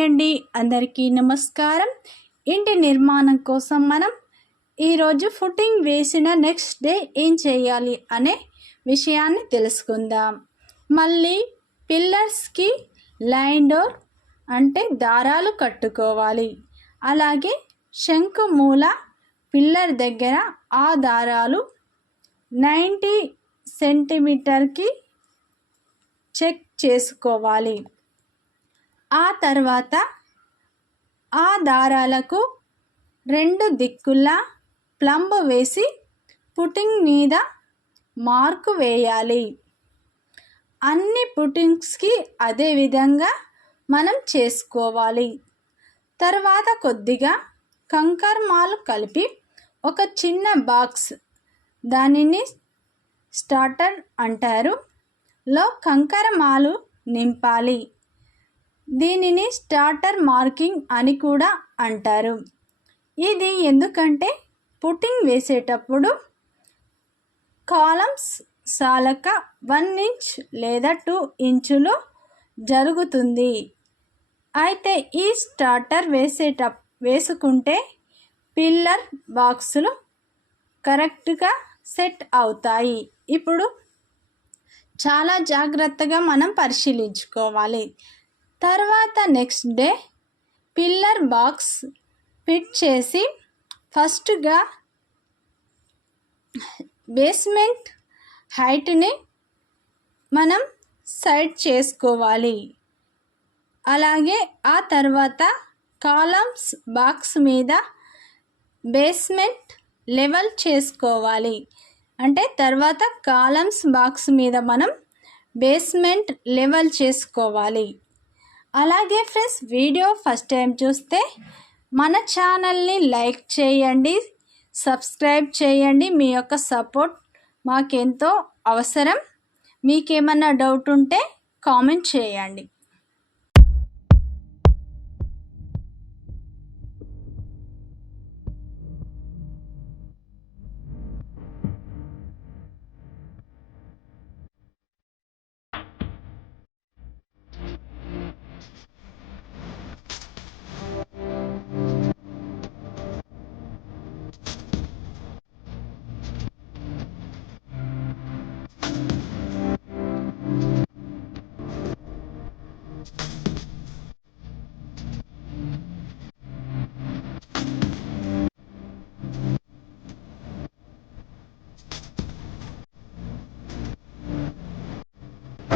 Hi అండి, అందరికీ నమస్కారం. ఇంటి నిర్మాణం కోసం మనం ఈరోజు ఫుటింగ్ వేసిన నెక్స్ట్ డే ఏం చేయాలి అనే విషయాన్ని తెలుసుకుందాం. మళ్ళీ పిల్లర్స్కి లైన్ డోర్ అంటే దారాలు కట్టుకోవాలి. అలాగే శంకు మూల పిల్లర్ దగ్గర ఆ దారాలు 90 సెంటీమీటర్కి చెక్ చేసుకోవాలి. ఆ తర్వాత ఆ దారాలకు 2 దిక్కులా ప్లంబ్ వేసి పుట్టింగ్ మీద మార్కు వేయాలి. అన్ని పుట్టింగ్స్కి అదే విధంగా మనం చేసుకోవాలి. తర్వాత కొద్దిగా కంకర్ మాల్ కలిపి ఒక చిన్న బాక్స్, దానిని స్టార్టర్ అంటారు, లో కంకర మాలు నింపాలి. దీనిని స్టార్టర్ మార్కింగ్ అని కూడా అంటారు. ఇది ఎందుకంటే పుట్టింగ్ వేసేటప్పుడు కాలమ్స్ సాలక 1 ఇంచ్ లేదా 2 ఇంచులు జరుగుతుంది. అయితే ఈ స్టార్టర్ వేసుకుంటే పిల్లర్ బాక్సులు కరెక్ట్గా సెట్ అవుతాయి. ఇప్పుడు చాలా జాగ్రత్తగా మనం పరిశీలించుకోవాలి. తర్వాత next day pillar box fit చేసి ఫస్ట్గా బేస్మెంట్ హైట్ని మనం సెట్ చేసుకోవాలి. అలాగే ఆ తర్వాత కాలమ్స్ బాక్స్ మీద బేస్మెంట్ లెవెల్ చేసుకోవాలి. అంటే తర్వాత కాలమ్స్ బాక్స్ మీద మనం బేస్మెంట్ లెవెల్ చేసుకోవాలి. అలాగే ఫ్రెండ్స్, వీడియో ఫస్ట్ టైం చూస్తే మన ఛానల్ని లైక్ చేయండి, సబ్స్క్రైబ్ చేయండి. మీ యొక్క సపోర్ట్ మాకెంతో అవసరం. మీకేమన్నా డౌట్ ఉంటే కామెంట్ చేయండి.